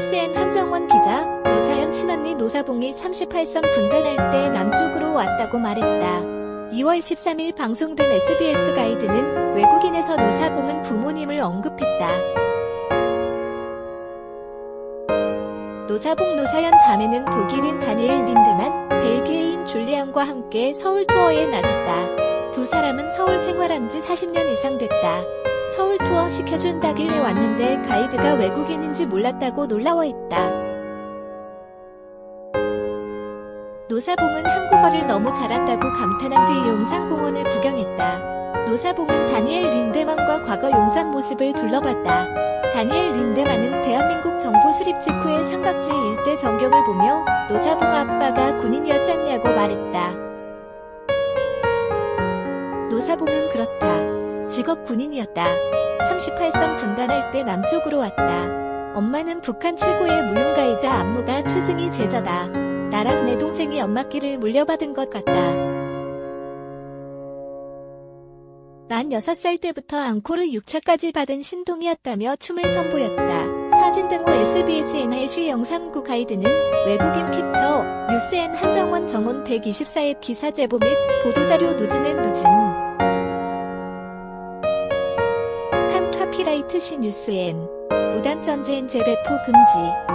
뉴스엔 한정원 기자, 노사연 친언니 노사봉이 38선 분단할 때 남쪽으로 왔다고 말했다. 2월 13일 방송된 SBS 가이드는 외국인에서 노사봉은 부모님을 언급했다. 노사봉 노사연 자매는 독일인 다니엘 린드만, 벨기에인 줄리안과 함께 서울 투어에 나섰다. 두 사람은 서울 생활한 지 40년 이상 됐다. 서울 투어 시켜준 다길래 왔는데 가이드가 외국인인지 몰랐다고 놀라워했다. 노사봉은 한국어를 너무 잘한다고 감탄한 뒤 용산공원을 구경했다. 노사봉은 다니엘 린데만과 과거 용산 모습을 둘러봤다. 다니엘 린데만은 대한민국 정부 수립 직후의 삼각지 일대 전경을 보며 노사봉 아빠가 군인이었잖냐고 말했다. 노사봉은 그렇다. 직업 군인이었다. 38선 분단할 때 남쪽으로 왔다. 엄마는 북한 최고의 무용가이자 안무가 최승희 제자다. 나랑 내 동생이 엄마끼를 물려받은 것 같다. 난 6살 때부터 앙코르 6차까지 받은 신동이었다며 춤을 선보였다. 사진 등호 SBS NIC 영상국 가이드는 외국인 캡처, 뉴스엔 한정원 정원 124의 기사 제보 및 보도자료 누진의 누진. 한 카피라이트 시 뉴스엔 무단 전제인 재배포 금지.